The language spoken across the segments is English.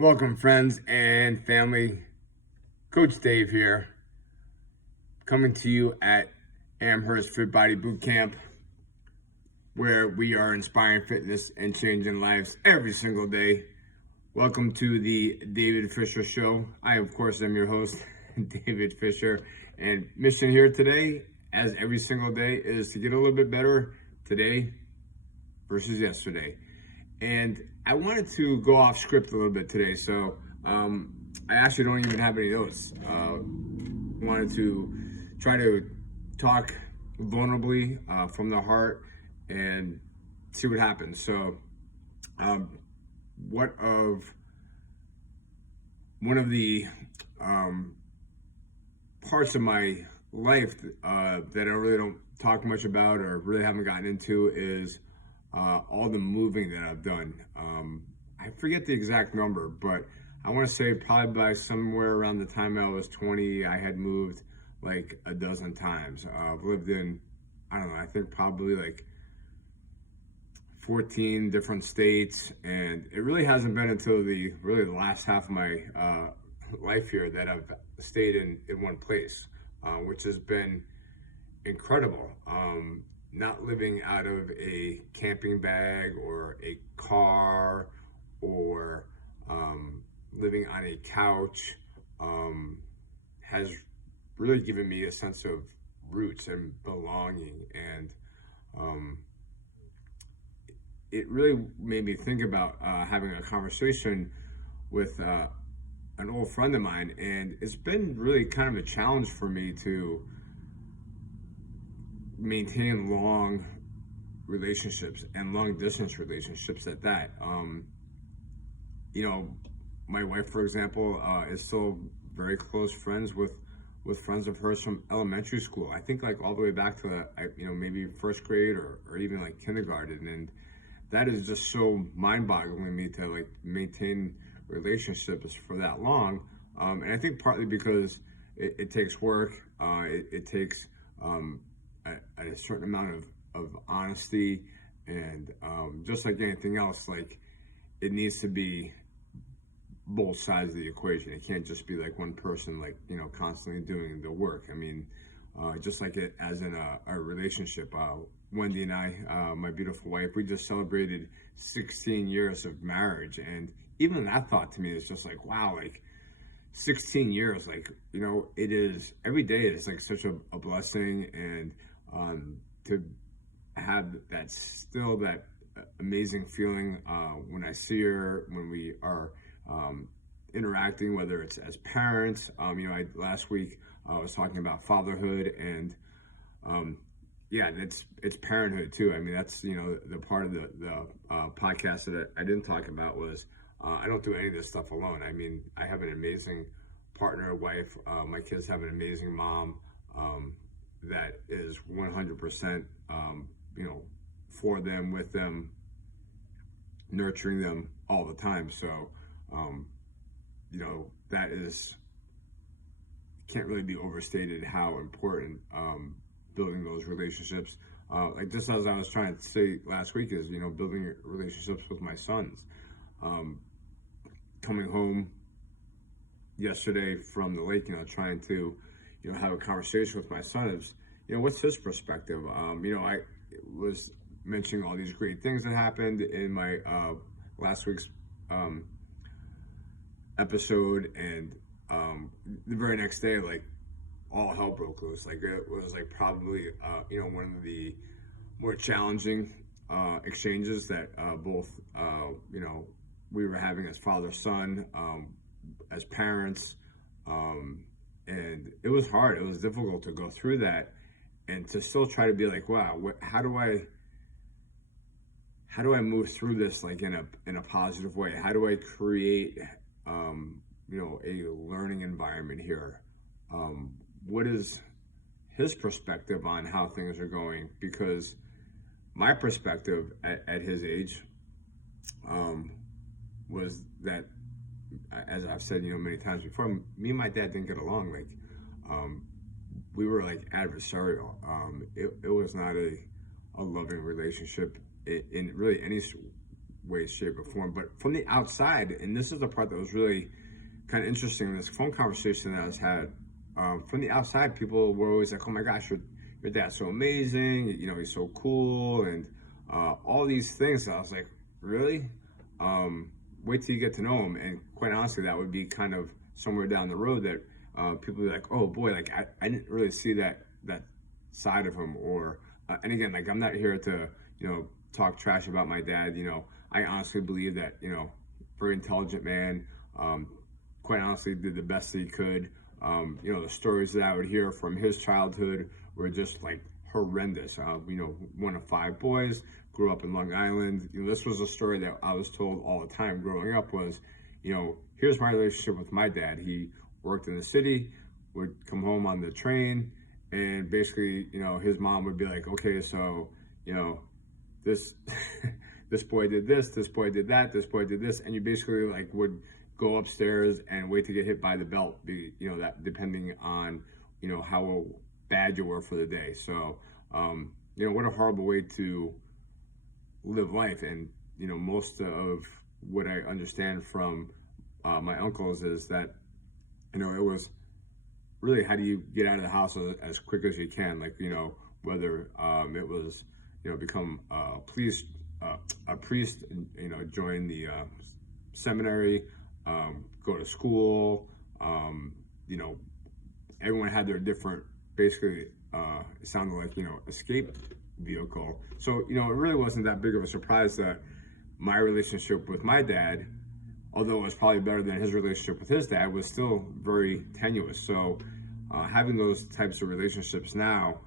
Welcome, friends and family. Coach Dave here, coming to you at Amherst Fit Body Boot Camp, where we are inspiring fitness and changing lives every single day. Welcome to the David Fisher Show. I, of course, am your host, David Fisher, and mission here today, as every single day, is to get a little bit better today versus yesterday. And I wanted to go off script a little bit today, so I actually don't even have any notes. Wanted to try to talk vulnerably from the heart and see what happens. So, one of the parts of my life that I really don't talk much about or really haven't gotten into is all the moving that I've done. I forget the exact number, but I want to say probably by somewhere around the time I was 20, I had moved like a dozen times. I've lived in, I don't know, I think probably like 14 different states, and it really hasn't been until the last half of my life here that I've stayed in one place, which has been incredible. Not living out of a camping bag or a car or living on a couch has really given me a sense of roots and belonging, and it really made me think about having a conversation with an old friend of mine, and it's been really kind of a challenge for me to maintain long relationships and long distance relationships at that. My wife, for example, is still very close friends with friends of hers from elementary school. I think like all the way back to maybe first grade or even like kindergarten, and that is just so mind-boggling to me to like maintain relationships for that long. And I think partly because it takes work, it takes a certain amount of honesty, and just like anything else, like it needs to be both sides of the equation. It can't just be like one person, like, constantly doing the work. I mean, just like it as in a relationship. Wendy and I, my beautiful wife, we just celebrated 16 years of marriage, and even that thought to me is just like, wow, like 16 years, like, it is every day. It's like such a blessing, and to have that amazing feeling when I see her, when we are interacting, whether it's as parents. Last week I was talking about fatherhood, and yeah, it's parenthood too. I mean, that's the part of the podcast that I didn't talk about was I don't do any of this stuff alone. I mean, I have an amazing partner, wife. My kids have an amazing mom. That is 100%, for them, with them, nurturing them all the time. So, that can't really be overstated how important building those relationships. Like just as I was trying to say last week, is building relationships with my sons. Coming home yesterday from the lake, trying to have a conversation with my son is, what's his perspective? I was mentioning all these great things that happened in my last week's episode, and the very next day, like, all hell broke loose. Like, it was like probably one of the more challenging exchanges that both we were having as father-son, as parents, and it was hard. It was difficult to go through that, and to still try to be like, wow, how do I move through this, like, in a positive way? How do I create a learning environment here? What is his perspective on how things are going? Because my perspective at his age was that, as I've said, many times before, me and my dad didn't get along. Like, we were like adversarial. It was not a loving relationship in really any way, shape, or form. But from the outside, and this is the part that was really kind of interesting in this phone conversation that I was had. From the outside, people were always like, "Oh my gosh, your dad's so amazing. You know, he's so cool," and all these things. So I was like, "Really? Wait till you get to know him." And quite honestly, that would be kind of somewhere down the road that people would be like, "Oh boy, like I didn't really see that side of him." Or and again, like I'm not here to talk trash about my dad. I honestly believe that very intelligent man. Quite honestly, did the best that he could. The stories that I would hear from his childhood were just like horrendous. One of five boys, grew up in Long Island. This was a story that I was told all the time growing up was, here's my relationship with my dad. He worked in the city, would come home on the train, and basically, his mom would be like, okay, so, this this boy did this boy did that, this boy did this, and you basically like would go upstairs and wait to get hit by the belt, that depending on how bad you were for the day. So what a horrible way to live life. And most of what I understand from my uncles is that it was really, how do you get out of the house as quick as you can, like whether it was become a priest, join the seminary, go to school. Everyone had their different, basically, it sounded like, escape vehicle. So, it really wasn't that big of a surprise that my relationship with my dad, although it was probably better than his relationship with his dad, was still very tenuous. So, having those types of relationships now,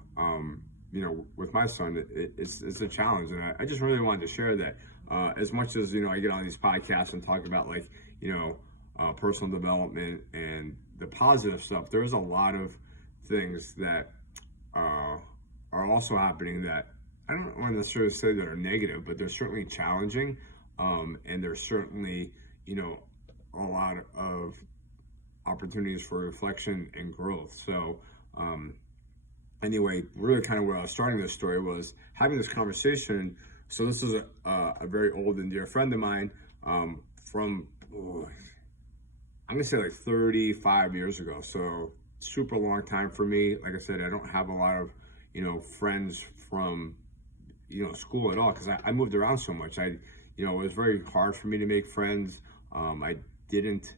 with my son, it's a challenge. And I just really wanted to share that, as much as, I get on these podcasts and talk about like, personal development and the positive stuff, there's a lot of things that are also happening that I don't want to necessarily say that are negative, but they're certainly challenging. And there's certainly, a lot of opportunities for reflection and growth. So, anyway, really kind of where I was starting this story was having this conversation. So this is a very old and dear friend of mine, from, I'm gonna say like 35 years ago. So super long time for me. Like I said, I don't have a lot of, friends from, school at all, because I moved around so much. It was very hard for me to make friends. I didn't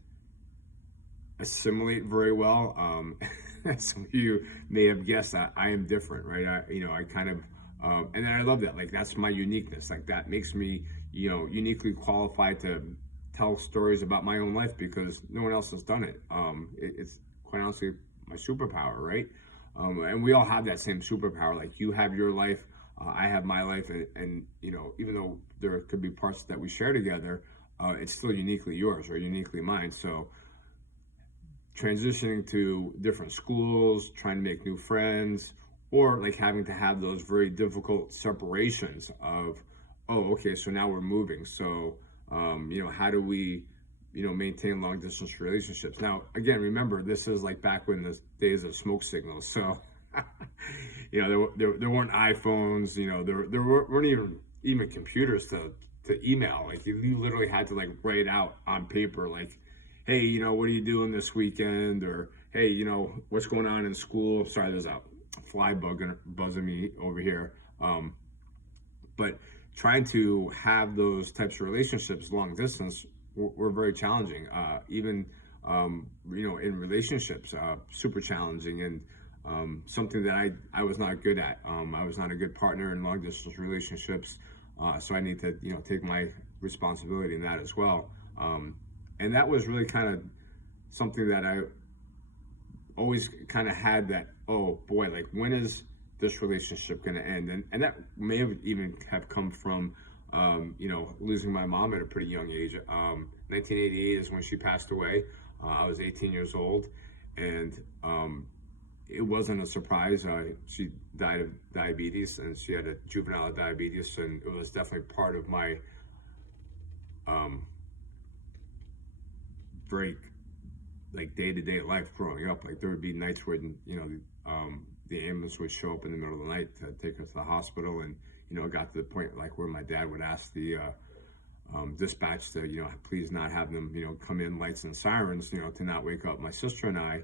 assimilate very well. Some of you may have guessed that I am different, right? I kind of, and I love that. Like, that's my uniqueness. Like, that makes me, uniquely qualified to tell stories about my own life because no one else has done it. It's quite honestly my superpower, right? And we all have that same superpower. Like, you have your life, I have my life, and even though there could be parts that we share together, it's still uniquely yours or uniquely mine. So transitioning to different schools, trying to make new friends, or like having to have those very difficult separations of, oh, okay, so now we're moving. So, how do we, maintain long distance relationships? Now, again, remember, this is like back when the days of smoke signals. So, there weren't iPhones, there weren't even computers to email. Like, you literally had to like write out on paper, like, hey, what are you doing this weekend? Or, hey, what's going on in school? Sorry, there's a fly buzzing me over here. But trying to have those types of relationships long distance were very challenging. Even, in relationships, super challenging, and something that I was not good at. I was not a good partner in long distance relationships. So I need to, take my responsibility in that as well. And that was really kind of something that I always kind of had that, oh boy, like, when is this relationship going to end? And that may have even have come from, losing my mom at a pretty young age. 1988 is when she passed away. I was 18 years old, and it wasn't a surprise. She died of diabetes, and she had a juvenile diabetes, and it was definitely part of my very like day-to-day life growing up. Like, there would be nights where the ambulance would show up in the middle of the night to take her to the hospital, and it got to the point like where my dad would ask the dispatched to, please not have them, come in lights and sirens, to not wake up my sister and I,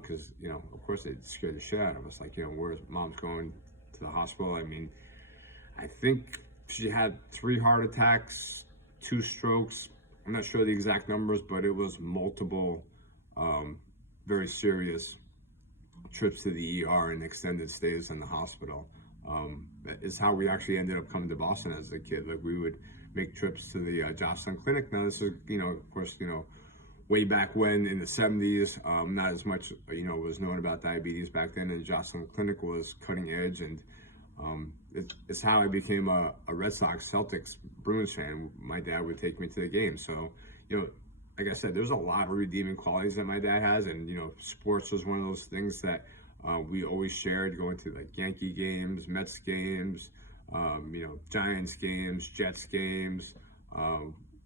because, of course it scared the shit out of us. Like, where's mom's going to the hospital? I mean, I think she had 3 heart attacks, 2 strokes. I'm not sure the exact numbers, but it was multiple, very serious trips to the ER and extended stays in the hospital. That is how we actually ended up coming to Boston as a kid. Like, we would make trips to the Jocelyn Clinic. Now, this is, of course, way back when in the 70s, not as much, was known about diabetes back then, and Jocelyn Clinic was cutting edge, and it's how I became a Red Sox, Celtics, Bruins fan. My dad would take me to the game. So, like I said, there's a lot of redeeming qualities that my dad has, and, sports was one of those things that we always shared, going to like Yankee games, Mets games, Giants games, Jets games.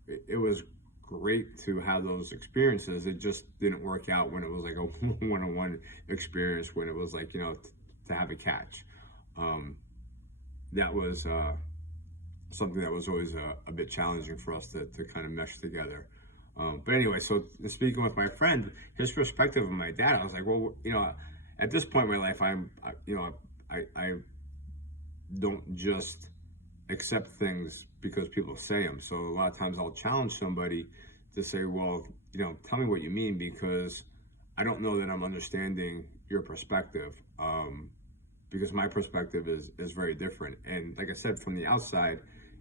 It was great to have those experiences. It just didn't work out when it was like a one-on-one experience, when it was like, to have a catch. That was something that was always a bit challenging for us to kind of mesh together. But anyway, so speaking with my friend, his perspective of my dad, I was like, well, at this point in my life, I don't just accept things because people say them. So a lot of times I'll challenge somebody to say, well, tell me what you mean, because I don't know that I'm understanding your perspective. Because my perspective is very different. And like I said, from the outside,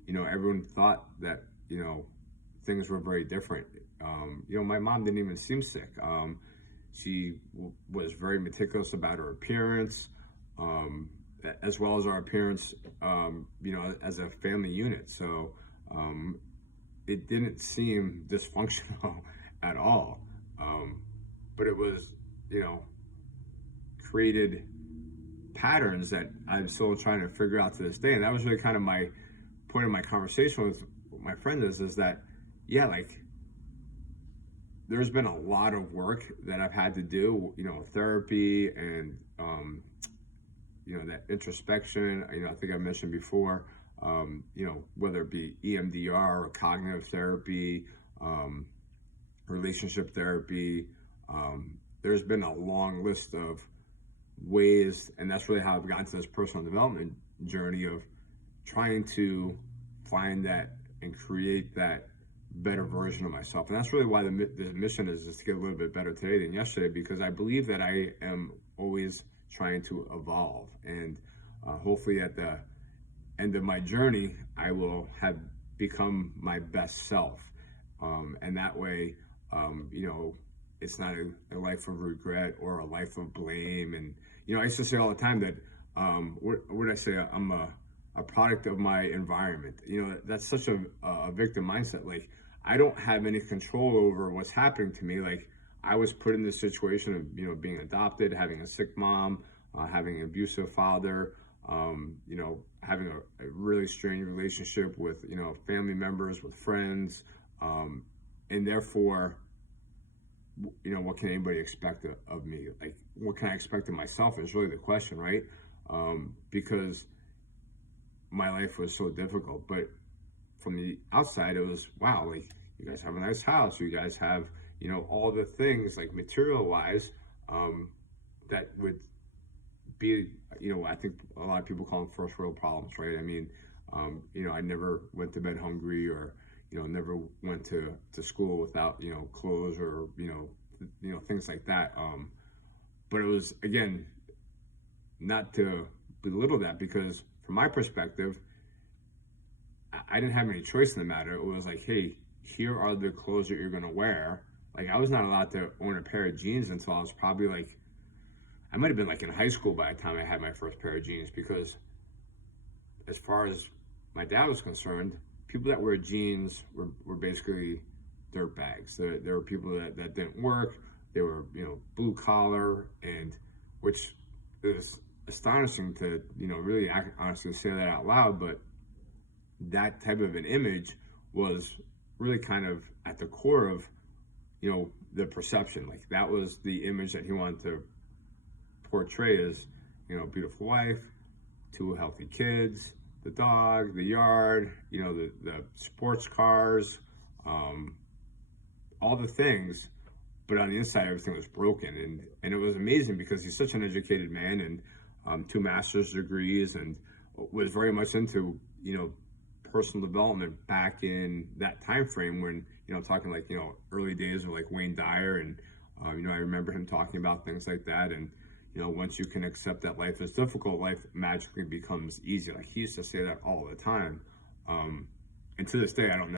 everyone thought that, things were very different. My mom didn't even seem sick. She was very meticulous about her appearance, as well as our appearance, as a family unit. So it didn't seem dysfunctional at all. But it was, created patterns that I'm still trying to figure out to this day. And that was really kind of my point of my conversation with my friend is that, yeah, like, there's been a lot of work that I've had to do, therapy and, that introspection. I think I mentioned before, whether it be EMDR or cognitive therapy, relationship therapy. There's been a long list of ways, and that's really how I've gotten to this personal development journey of trying to find that and create that better version of myself. And that's really why the mission is to get a little bit better today than yesterday, because I believe that I am always trying to evolve, and hopefully at the end of my journey I will have become my best self, and that way it's not a life of regret or a life of blame. And I used to say all the time that what would I say, I'm a product of my environment. That's such a victim mindset. Like, I don't have any control over what's happening to me. Like, I was put in this situation of being adopted, having a sick mom, having an abusive father, having a really strained relationship with family members, with friends, and therefore, what can anybody expect of me? Like, what can I expect of myself is really the question, right? Because my life was so difficult. But from the outside, it was, wow, like, you guys have a nice house. You guys have, all the things, like, material-wise, that would be, I think a lot of people call them first world problems, right? I mean, I never went to bed hungry, or never went to school without, clothes, or, things like that. But it was, again, not to belittle that, because from my perspective, I didn't have any choice in the matter. It was like, hey, here are the clothes that you're going to wear. Like, I was not allowed to own a pair of jeans until I was probably like, I might have been like in high school by the time I had my first pair of jeans, because as far as my dad was concerned, people that wear jeans were basically dirt bags. There were people that didn't work. They were, blue collar, and which is astonishing to, really honestly say that out loud. But that type of an image was really kind of at the core of, the perception. Like, that was the image that he wanted to portray as, beautiful wife, 2 healthy kids, the dog, the yard, you know, the sports cars, um, all the things, but on the inside everything was broken. And it was amazing because he's such an educated man, and two master's degrees, and was very much into, you know, personal development back in that time frame when, you know, talking like, you know, early days of like Wayne Dyer. And you know, I remember him talking about things like that. And you know, once you can accept that life is difficult, life magically becomes easy. Like he used to say that all the time. And to this day, I don't know